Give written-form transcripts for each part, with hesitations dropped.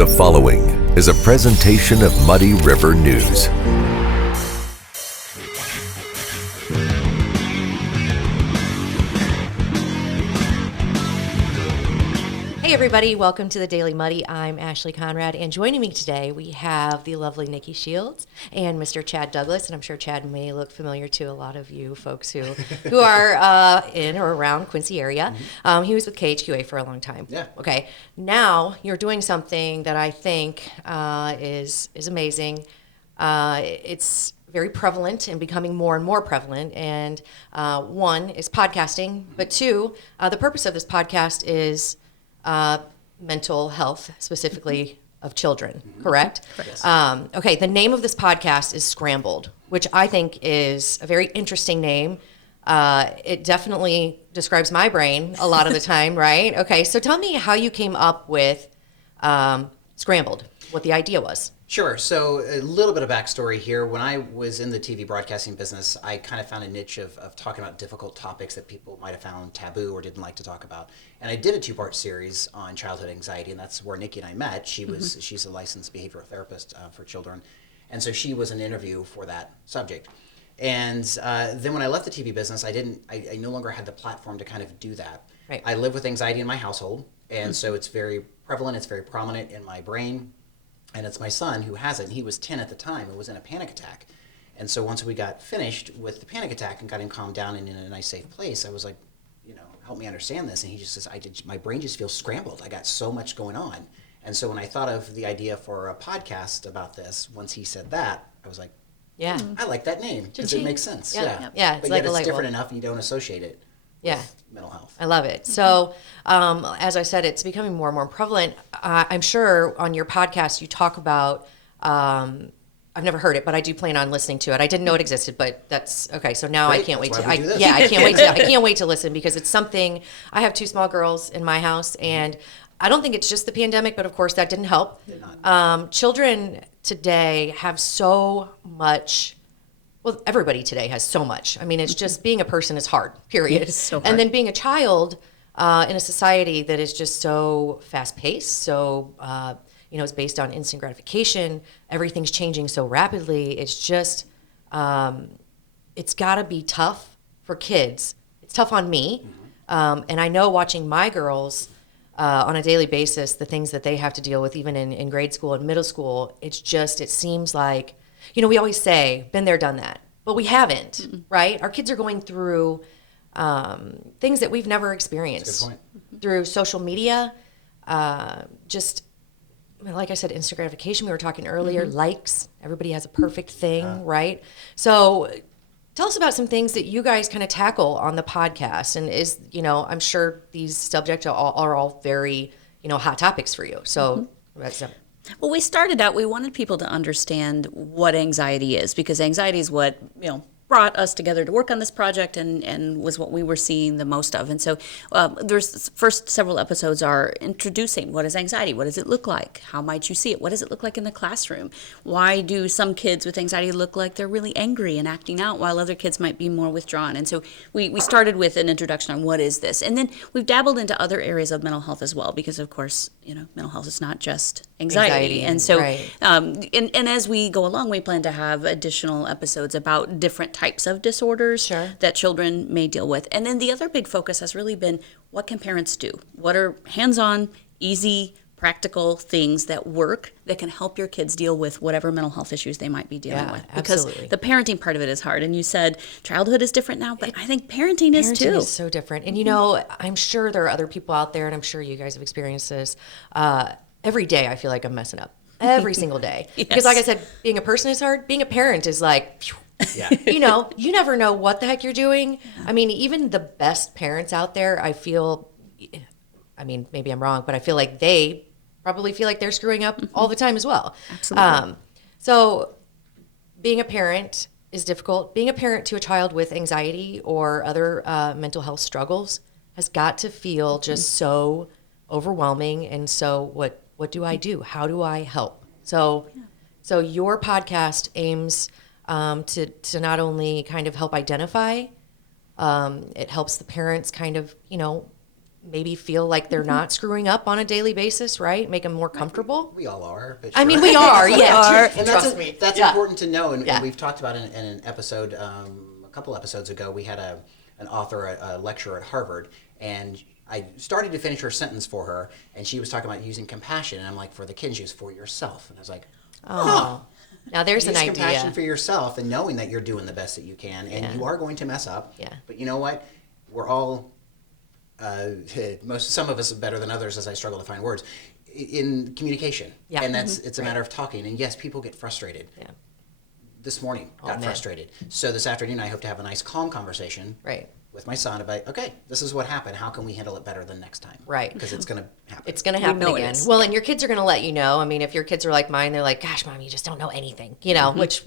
The following is a presentation of Muddy River News. Hey everybody, welcome to the Daily Muddy. I'm Ashley Conrad, and joining me today we have the lovely Nikki Shields and Mr. Chad Douglas, and I'm sure Chad may look familiar to a lot of you folks who are in or around Quincy area. He was with KHQA for a long time. Yeah. Okay. Now you're doing something that I think is amazing. It's very prevalent and becoming more and more prevalent. And one is podcasting, but two, the purpose of this podcast is mental health, specifically of children, correct? Yes. Okay, the name of this podcast is Scrambled, which I think is a very interesting name. It definitely describes my brain a lot of the time, right? Okay, so tell me how you came up with Scrambled, what the idea was. Sure. So a little bit of backstory here. When I was in the TV broadcasting business, I kind of found a niche of talking about difficult topics that people might have found taboo or didn't like to talk about. And I did a two-part series on childhood anxiety, and that's where Nikki and I met. She's a licensed behavioral therapist for children. And so she was an interview for that subject. And then when I left the TV business, I no longer had the platform to kind of do that. Right. I live with anxiety in my household, and so it's very prevalent, it's very prominent in my brain. And it's my son who has it, and he was 10 at the time and was in a panic attack. And so once we got finished with the panic attack and got him calmed down and in a nice, safe place, I was like, help me understand this. And he just says, my brain just feels scrambled. I got so much going on. And so when I thought of the idea for a podcast about this, once he said that, I was like, Yeah. I like that name because it makes sense. Yeah, it's but like yet a it's light different bulb. enough and you don't associate it with mental health. I love it. So, as I said, it's becoming more and more prevalent. I'm sure on your podcast you talk about, I've never heard it, but I do plan on listening to it. I didn't know it existed, but that's okay. So now Great. I can't wait That's to. why we do this. I can't wait to listen because it's something. I have two small girls in my house, and I don't think it's just the pandemic, but of course that didn't help. Did not. Children today have so much. Well, everybody today has so much. I mean, it's just being a person is hard, period. It's so hard. And then being a child in a society that is just so fast-paced, so, it's based on instant gratification. Everything's changing so rapidly. It's just, it's got to be tough for kids. It's tough on me. And I know watching my girls on a daily basis, the things that they have to deal with, even in grade school and middle school, it seems like, we always say, been there, done that, but we haven't, right? Our kids are going through things that we've never experienced. That's a good point. Through social media, like I said, instant gratification. We were talking earlier, likes. Everybody has a perfect thing, right? So tell us about some things that you guys kind of tackle on the podcast. And I'm sure these subjects are all very, hot topics for you. So that's Well, we started out, we wanted people to understand what anxiety is, because anxiety is what, brought us together to work on this project and was what we were seeing the most of. And so there's first several episodes are introducing what is anxiety, what does it look like, how might you see it, what does it look like in the classroom, why do some kids with anxiety look like they're really angry and acting out while other kids might be more withdrawn. And so we started with an introduction on what is this, and then we've dabbled into other areas of mental health as well, because of course mental health is not just anxiety. And so right. And as we go along, we plan to have additional episodes about different types of disorders that children may deal with. And then the other big focus has really been, what can parents do? What are hands-on, easy, practical things that work that can help your kids deal with whatever mental health issues they might be dealing with? Because absolutely. the parenting part of it is hard. And you said childhood is different now, but I think parenting is too. Parenting is so different. And, I'm sure there are other people out there, and I'm sure you guys have experienced this. Every day I feel like I'm messing up. Every single day. Yes. Because like I said, being a person is hard. Being a parent is like, phew. Yeah. You never know what the heck you're doing. I mean, even the best parents out there, maybe I'm wrong, but I feel like they probably feel like they're screwing up all the time as well. Absolutely. So being a parent is difficult. Being a parent to a child with anxiety or other mental health struggles has got to feel just so overwhelming. And so what do I do? How do I help? So your podcast aims to not only kind of help identify, it helps the parents kind of, maybe feel like they're not screwing up on a daily basis, right? Make them more comfortable. We all are. But I mean, sure. we are, yeah. And Trust me. That's Yeah. important to know. And, Yeah. and we've talked about in an episode, a couple episodes ago, we had an author, a lecturer at Harvard, and I started to finish her sentence for her, and she was talking about using compassion. And I'm like, for the kids, use for yourself. And I was like, Oh, now there's use an idea. compassion for yourself and knowing that you're doing the best that you can, and Yeah. you are going to mess up. Yeah. But you know what? We're all some of us are better than others, as I struggle to find words in communication. Yeah. And it's a matter of talking. And yes, people get frustrated. Yeah. This morning got man. frustrated. So this afternoon I hope to have a nice calm conversation Right. with my son about, okay, this is what happened. How can we handle it better than next time? Right. Because it's going to happen. It's going to happen know it again. is. Well, and your kids are going to let you know. I mean, if your kids are like mine, they're like, gosh, Mom, you just don't know anything, which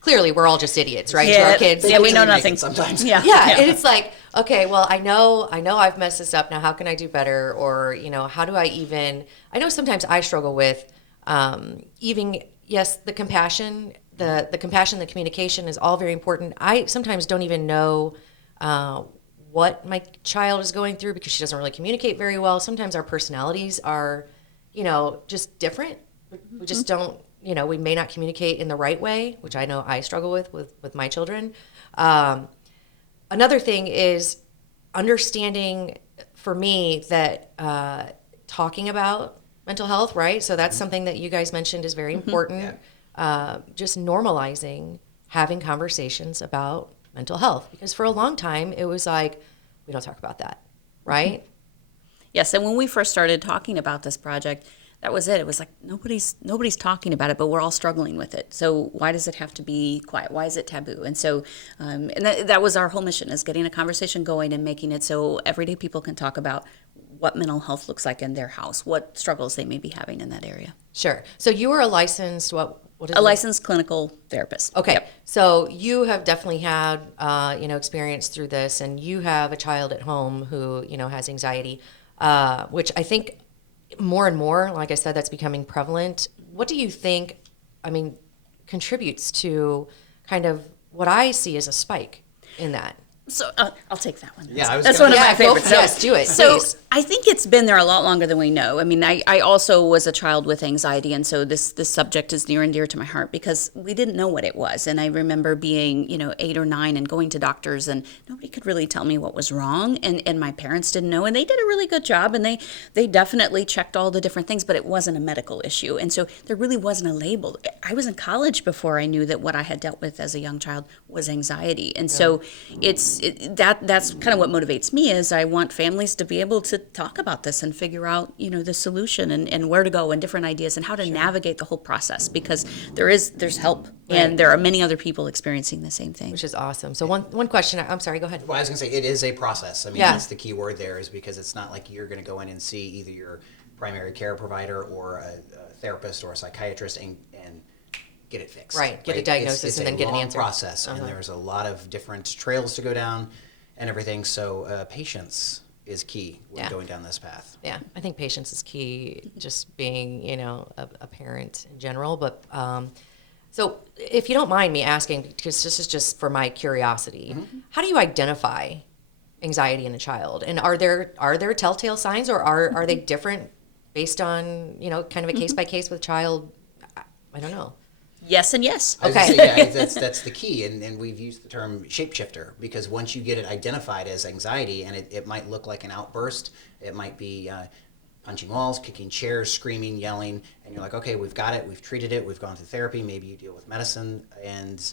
clearly we're all just idiots, right? To our kids. Yeah, we know Make it nothing. sometimes. Yeah. Yeah, and it's like, okay, well, I know I've messed this up. Now, how can I do better? Or, how do I know sometimes I struggle with even, yes, the compassion, the compassion, the communication is all very important. I sometimes don't even know what my child is going through because she doesn't really communicate very well. Sometimes our personalities are, just different. We just don't, we may not communicate in the right way, which I know I struggle with my children. Another thing is understanding for me that talking about mental health, right? So that's something that you guys mentioned is very important. Just normalizing having conversations about mental health, because for a long time it was like, we don't talk about that, right? Yes, and when we first started talking about this project, that was it. It was like nobody's talking about it, but we're all struggling with it. So why does it have to be quiet? Why is it taboo? And so, and that was our whole mission, is getting a conversation going and making it so everyday people can talk about what mental health looks like in their house, what struggles they may be having in that area. Sure. So you are a licensed what is A it? licensed clinical therapist. Okay. Yep. So you have definitely had experience through this, and you have a child at home who has anxiety, which I think more and more, like I said, that's becoming prevalent. What do you think, contributes to kind of what I see as a spike in that? So I'll take that one. Yeah, I was That's gonna- one of Yeah, my favorites. yes, do it, So please. I think it's been there a lot longer than we know. I mean, I also was a child with anxiety, and so this subject is near and dear to my heart because we didn't know what it was. And I remember being 8 or 9 and going to doctors, and nobody could really tell me what was wrong, and my parents didn't know, and they did a really good job, and they definitely checked all the different things, but it wasn't a medical issue, and so there really wasn't a label. I was in college before I knew that what I had dealt with as a young child was anxiety, and so that's kind of what motivates me. Is I want families to be able to talk about this and figure out the solution and where to go and different ideas and how to navigate the whole process, because there's help and there are many other people experiencing the same thing. Which is awesome. So one question. I'm sorry. Go ahead. Well, I was going to say, it is a process. I mean, Yeah. that's the key word there, is because it's not like you're going to go in and see either your primary care provider or a therapist or a psychiatrist and get it fixed. Right, get a diagnosis and then get an answer. It's a long process, and there's a lot of different trails to go down and everything. So patience is key when Yeah. going down this path. Yeah, I think patience is key, just being, a parent in general. But so if you don't mind me asking, because this is just for my curiosity, how do you identify anxiety in a child? And are there telltale signs, or are they different based on, kind of a case by case with child? I don't know. Yes and yes. I was gonna Okay. say, yeah, that's the key, and we've used the term shapeshifter, because once you get it identified as anxiety, and it might look like an outburst, it might be punching walls, kicking chairs, screaming, yelling, and you're like, okay, we've got it, we've treated it, we've gone through therapy, maybe you deal with medicine, and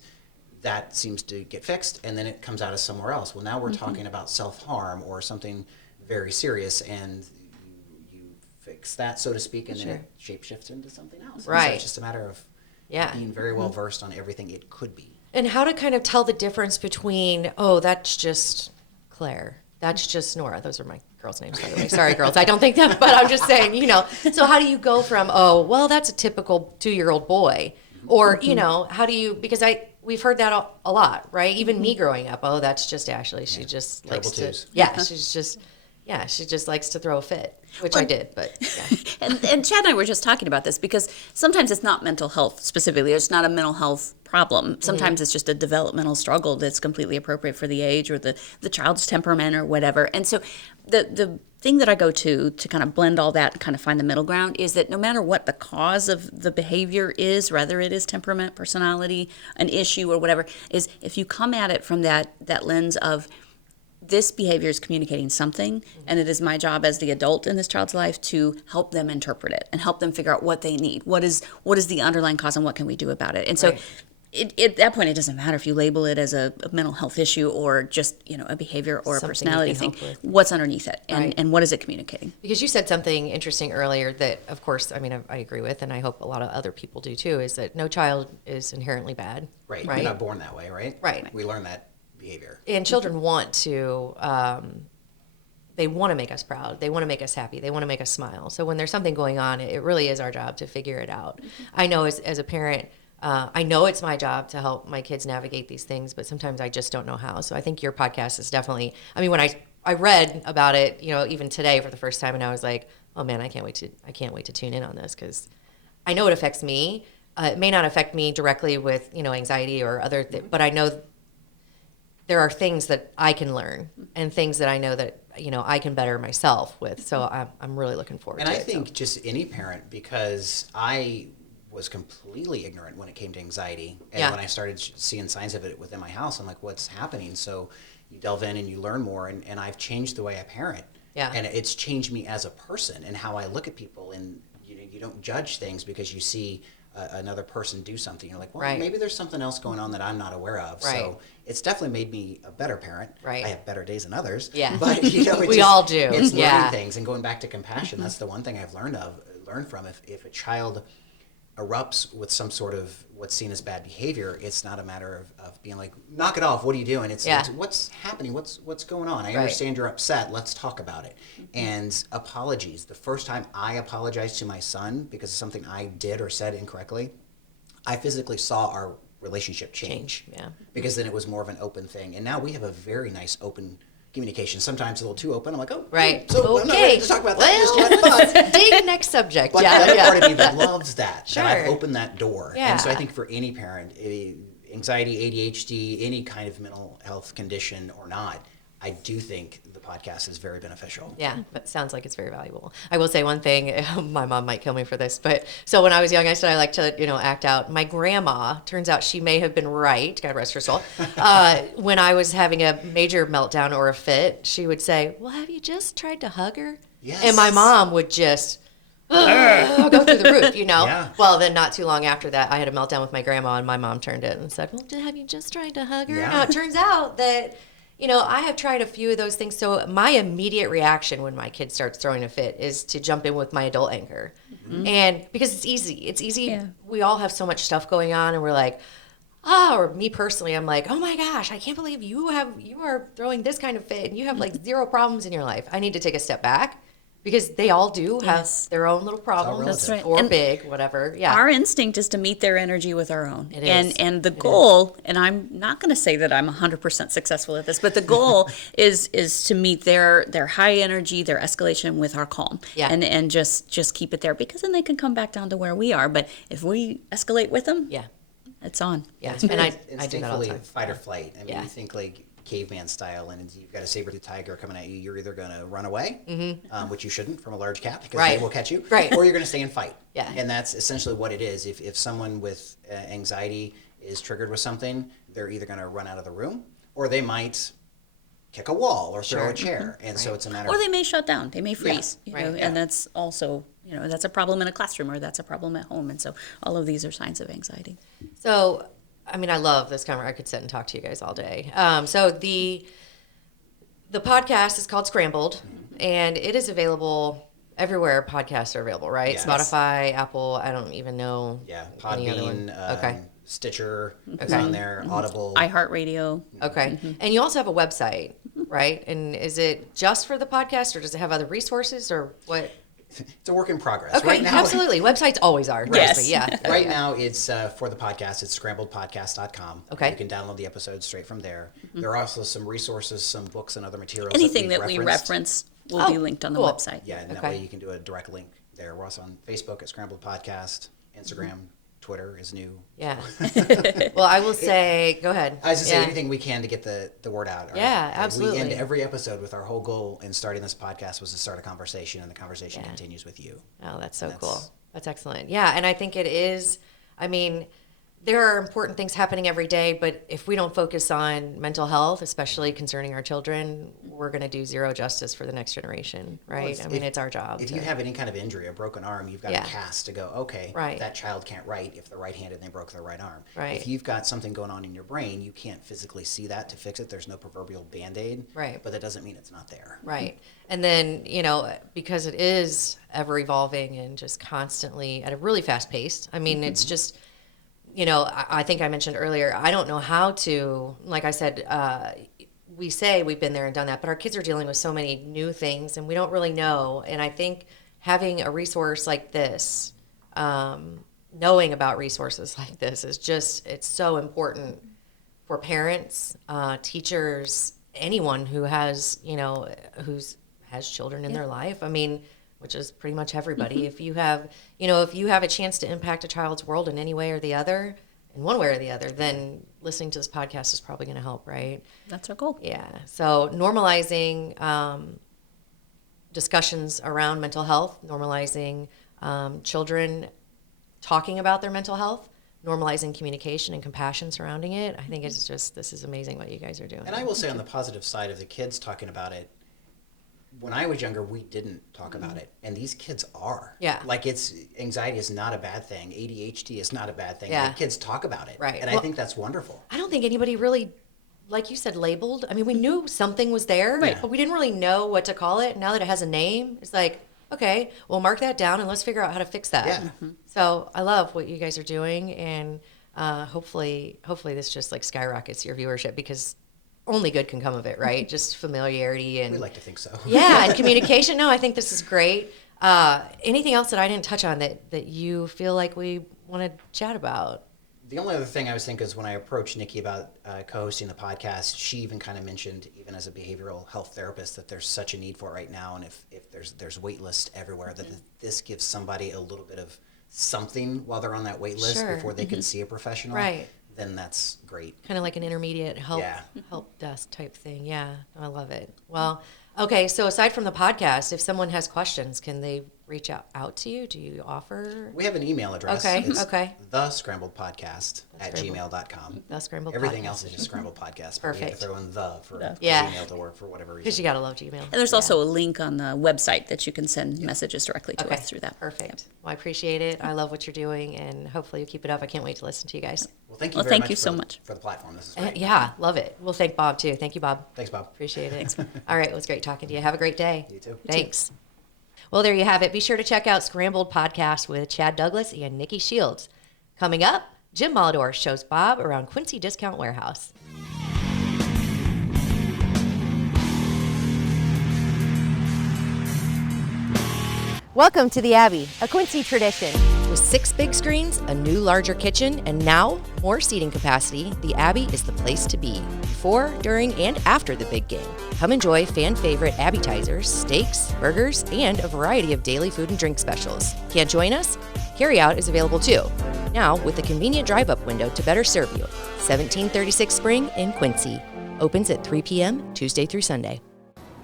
that seems to get fixed, and then it comes out as somewhere else. Well, now we're talking about self-harm or something very serious, and you fix that, so to speak, and then it shapeshifts into something else. So Right. it's just a matter of Yeah. being very well versed on everything it could be. And how to kind of tell the difference between, oh, that's just Claire, that's just Nora. Those are my girls' names, by the way. Sorry, girls. I don't think that, but I'm just saying, So how do you go from, oh, well, that's a typical 2-year-old boy, or how do you? Because we've heard that a lot, right? Even me growing up, oh, that's just Ashley. She just Terrible likes to, twos. yeah, she's just, Yeah, she just likes to throw a fit, which I did, but yeah. And Chad and I were just talking about this because sometimes it's not mental health specifically. It's not a mental health problem. Sometimes it's just a developmental struggle that's completely appropriate for the age or the child's temperament or whatever. And so the thing that I go to kind of blend all that and kind of find the middle ground is that no matter what the cause of the behavior is, whether it is temperament, personality, an issue or whatever, is if you come at it from that lens of this behavior is communicating something, and it is my job as the adult in this child's life to help them interpret it and help them figure out what they need. What is the underlying cause and what can we do about it? And so at that point, it doesn't matter if you label it as a mental health issue or just, a behavior or a Something personality you can thing. help with. What's underneath it and, Right. and what is it communicating? Because you said something interesting earlier that, of course, I mean, I agree with, and I hope a lot of other people do too, is that no child is inherently bad. Right. Right. You're not born that way, right? Right. We learn that behavior. And children want to, they want to make us proud. They want to make us happy. They want to make us smile. So when there's something going on, it really is our job to figure it out. I know as a parent, I know it's my job to help my kids navigate these things, but sometimes I just don't know how. So I think your podcast is definitely, I mean, when I read about it, even today for the first time, and I was like, oh man, I can't wait to tune in on this, because I know it affects me. It may not affect me directly with, anxiety or other but I know there are things that I can learn and things that I know that, I can better myself with. So I'm really looking forward to it. And I think just any parent, because I was completely ignorant when it came to anxiety. And when I started seeing signs of it within my house, I'm like, what's happening? So you delve in and you learn more. And I've changed the way I parent. Yeah. And it's changed me as a person and how I look at people. And you don't judge things because you see another person do something. You're like, well, Right. maybe there's something else going on that I'm not aware of. Right. So it's definitely made me a better parent. Right. I have better days than others. Yeah. But We all do. It's Yeah. learning things and going back to compassion. That's the one thing I've learned from. If a child erupts with some sort of what's seen as bad behavior, it's not a matter of being like, knock it off, what are you doing? It's what's happening, what's going on? I understand you're upset, let's talk about it. And apologies. The first time I apologized to my son because of something I did or said incorrectly, I physically saw our relationship change. Yeah. Because then it was more of an open thing. And now we have a very nice open communication. Sometimes a little too open. I'm like, oh, Right. so I'm not ready to talk about that. Well, just yet, but dig next subject. but Yeah. that Yeah. part of me that loves that. Sure. That I've opened that door. And so I Yeah. think for any parent, anxiety, ADHD, any kind of mental health condition or not, I do think the podcast is very beneficial. Yeah, but sounds like it's very valuable. I will say one thing, my mom might kill me for this, but so when I was young, I said I like to, act out. My grandma, turns out she may have been right, God rest her soul, when I was having a major meltdown or a fit, she would say, well, have you just tried to hug her? Yes. And my mom would just go through the roof, Yeah. Well, then not too long after that, I had a meltdown with my grandma, and my mom turned it and said, well, have you just tried to hug her? Yeah. Now, it turns out that I have tried a few of those things. So my immediate reaction when my kid starts throwing a fit is to jump in with my adult anger. And because it's easy. It's easy. Yeah. We all have so much stuff going on, and we're like, or me personally, I'm like, oh my gosh, I can't believe you are throwing this kind of fit and you have like zero problems in your life. I need to take a step back. Because they all do have Yes. their own little problems, That's right. or And big, whatever. Yeah. Our instinct is to meet their energy with our own. It is. And the goal, and I'm not going to say that I'm 100% successful at this, but the goal is to meet their high energy, their escalation with our calm. Yeah. And just keep it there, because then they can come back down to where we are. But if we escalate with them, Yeah. it's on. Yeah. It's And I do instinctively that all the time. fight or flight. I mean, Yeah. you think like caveman style, and you've got a saber-toothed tiger coming at you. You're either going to run away, which you shouldn't, from a large cat because Right. they will catch you, Right. or you're going to stay and fight. Yeah. And that's essentially what it is. If someone with anxiety is triggered with something, they're either going to run out of the room, or they might kick a wall or throw Sure. a chair. And so it's a matter Or of they may shut down. They may freeze. right, yeah. And that's also, that's a problem in a classroom, or that's a problem at home. And so all of these are signs of anxiety. So, I mean, I love this conversation. I could sit and talk to you guys all day. So the podcast is called Scrambled, and it is available everywhere podcasts are available, right? Yes. Spotify, Apple, I don't even know. yeah, any other one. Podbean, Okay. Stitcher is Okay. on there, Audible. iHeartRadio. Okay. And you also have a website, right? And is it just for the podcast, or does it have other resources, or what? It's a work in progress. Okay, Right now, absolutely. Websites always are. Yes. Trust me, yeah. Right now, it's for the podcast. It's scrambledpodcast.com. Okay. You can download the episodes straight from there. There are also some resources, some books, and other materials. Anything we've that we referenced. reference will be linked on the cool. website. Yeah, and that way you can do a direct link there. We're also on Facebook at Scrambled Podcast, Instagram, Twitter is new. Yeah. Well, I will say, go ahead. I was just saying anything we can to get the word out. Yeah, absolutely. We end every episode with our whole goal in starting this podcast was to start a conversation, and the conversation continues with you. Oh, that's so cool. That's excellent. Yeah, and I think it is, I mean, there are important things happening every day, but if we don't focus on mental health, especially concerning our children, we're going to do zero justice for the next generation, right? Well, I mean, it's our job. If you have any kind of injury, a broken arm, you've got a cast to go, okay, that child can't write if they're right-handed and they broke their right arm. Right. If you've got something going on in your brain, you can't physically see that to fix it. There's no proverbial Band-Aid. Right. But that doesn't mean it's not there. Right. And then, you know, because it is ever evolving and just constantly at a really fast pace, I mean, it's just, you know, I think I mentioned earlier, I don't know how to, like I said, we say we've been there and done that, but our kids are dealing with so many new things and we don't really know. And I think having a resource like this, knowing about resources like this is just, it's so important for parents, teachers, anyone who has, you know, has children in their life. I mean, which is pretty much everybody. If you have, you know, if you have a chance to impact a child's world in any way or the other, in one way or the other, then listening to this podcast is probably going to help, right? That's our goal. Yeah. So normalizing discussions around mental health, normalizing children talking about their mental health, normalizing communication and compassion surrounding it. I think it's just, this is amazing what you guys are doing. And I will say on the positive side of the kids talking about it, when I was younger, we didn't talk about it, and these kids are. Yeah. Like, anxiety is not a bad thing. ADHD is not a bad thing. Yeah. The kids talk about it. Right. And Well, I think that's wonderful. I don't think anybody really, like you said, labeled. I mean, we knew something was there, Right. but we didn't really know what to call it. Now that it has a name, it's like, okay, well, mark that down and let's figure out how to fix that. Yeah. So I love what you guys are doing, and hopefully this just like skyrockets your viewership, because only good can come of it, right? Just familiarity and We like to think so. yeah, and communication. No, I think this is great. Anything else that I didn't touch on that you feel like we want to chat about? The only other thing I was thinking is when I approached Nikki about co-hosting the podcast, she even kind of mentioned, even as a behavioral health therapist, that there's such a need for it right now, and if there's wait lists everywhere, that this gives somebody a little bit of something while they're on that wait list before they can see a professional. Right. Then that's great. Kind of like an intermediate help Yeah. desk type thing. Yeah, I love it. Well, okay, so aside from the podcast, if someone has questions, can they reach out to you? Do you offer? We have an email address. Okay, It's okay. thescrambledpodcast@gmail.com. The Scrambled Everything Podcast. else is just Scrambled Podcast. But we have Perfect. to throw in for Yeah. Gmail to work for whatever reason. Because you gotta love Gmail. And there's also a link on the website that you can send messages directly to us through that. Perfect. Well, I appreciate it. I love what you're doing, and hopefully you keep it up. I can't wait to listen to you guys. Well, thank you Well, very thank much you for so the- much. for the platform. This is great. Yeah, love it. We'll thank Bob too. Thank you, Bob. Thanks, Bob. Appreciate it. All right, it was great talking to you. Have a great day. You too. Thanks. Well, there you have it. Be sure to check out Scrambled Podcast with Chad Douglas and Nikki Shields. Coming up, Jim Molidor shows Bob around Quincy Discount Warehouse. Welcome to the Abbey, a Quincy tradition. With 6 big screens, a new larger kitchen, and now more seating capacity, the Abbey is the place to be before, during, and after the big game. Come enjoy fan favorite appetizers, steaks, burgers, and a variety of daily food and drink specials. Can't join us? Carryout is available too. Now with a convenient drive-up window to better serve you. 1736 Spring in Quincy. Opens at 3 p.m. Tuesday through Sunday.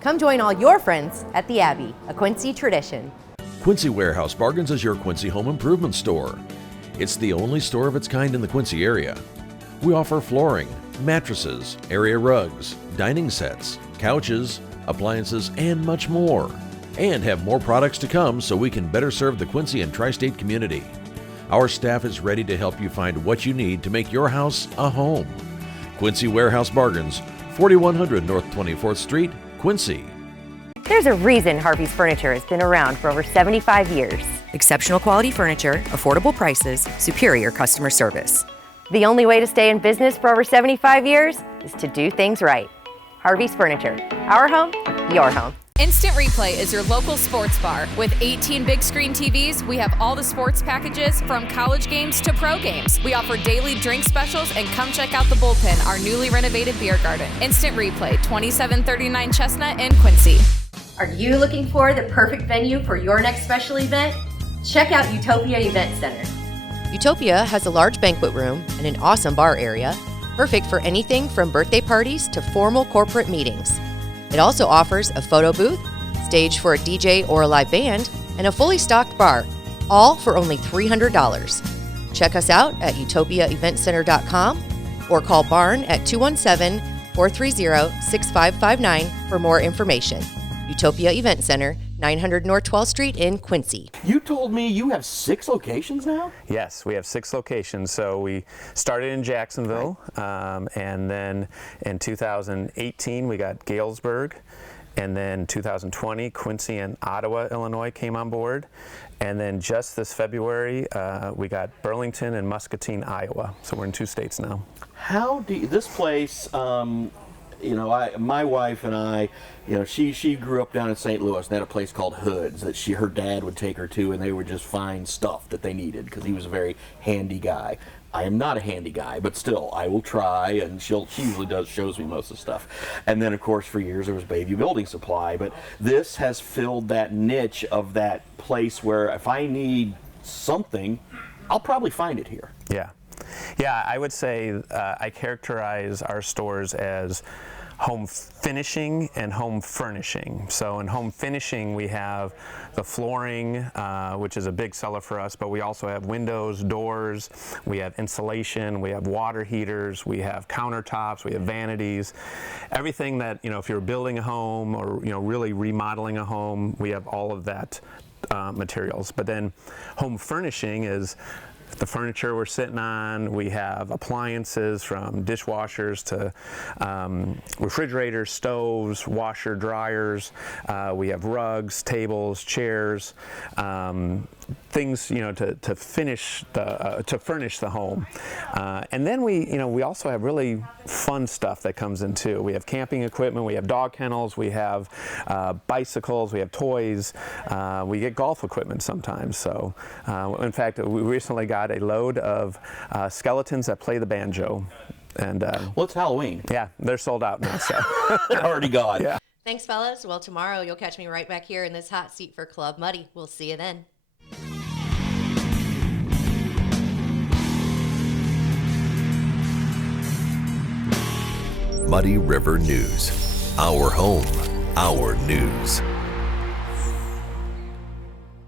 Come join all your friends at the Abbey, a Quincy tradition. Quincy Warehouse Bargains is your Quincy home improvement store. It's the only store of its kind in the Quincy area. We offer flooring, mattresses, area rugs, dining sets, couches, appliances, and much more. And have more products to come so we can better serve the Quincy and tri-state community. Our staff is ready to help you find what you need to make your house a home. Quincy Warehouse Bargains, 4100 North 24th Street, Quincy. There's a reason Harvey's Furniture has been around for over 75 years. Exceptional quality furniture, affordable prices, superior customer service. The only way to stay in business for over 75 years is to do things right. Harvey's Furniture. Our home, your home. Instant Replay is your local sports bar. With 18 big screen TVs, we have all the sports packages from college games to pro games. We offer daily drink specials, and come check out the Bullpen, our newly renovated beer garden. Instant Replay, 2739 Chestnut in Quincy. Are you looking for the perfect venue for your next special event? Check out Utopia Event Center. Utopia has a large banquet room and an awesome bar area, perfect for anything from birthday parties to formal corporate meetings. It also offers a photo booth, stage for a DJ or a live band, and a fully stocked bar, all for only $300. Check us out at utopiaeventcenter.com or call Barn at 217-430-6559 for more information. Utopia Event Center, 900 North 12th Street in Quincy. You told me you have 6 locations now? Yes, we have 6 locations. So we started in Jacksonville, and then in 2018 we got Galesburg, and then 2020 Quincy and Ottawa, Illinois came on board, and then just this February we got Burlington and Muscatine, Iowa. So we're in 2 states now. How do you, this place? My wife and I, she grew up down in St. Louis and had a place called Hood's that her dad would take her to, and they would just find stuff that they needed because he was a very handy guy. I am not a handy guy, but still, I will try, and she usually shows me most of the stuff. And then, of course, for years there was Baby Building Supply, but this has filled that niche of that place where if I need something, I'll probably find it here. Yeah, I would say I characterize our stores as home finishing and home furnishing. So in home finishing, we have the flooring, which is a big seller for us, but we also have windows, doors, we have insulation, we have water heaters, we have countertops, we have vanities. Everything that, if you're building a home or, really remodeling a home, we have all of that materials. But then home furnishing is the furniture we're sitting on. We have appliances from dishwashers to refrigerators, stoves, washer, dryers. We have rugs, tables, chairs, things to furnish the home. And then we also have really fun stuff that comes in too. We have camping equipment, we have dog kennels, we have bicycles, we have toys, we get golf equipment sometimes. So in fact, we recently got a load of skeletons that play the banjo. And well, it's Halloween. Yeah, they're sold out now. So already gone. Yeah. Thanks, fellas. Well, tomorrow you'll catch me right back here in this hot seat for Club Muddy. We'll see you then. Muddy River News. Our home, our news.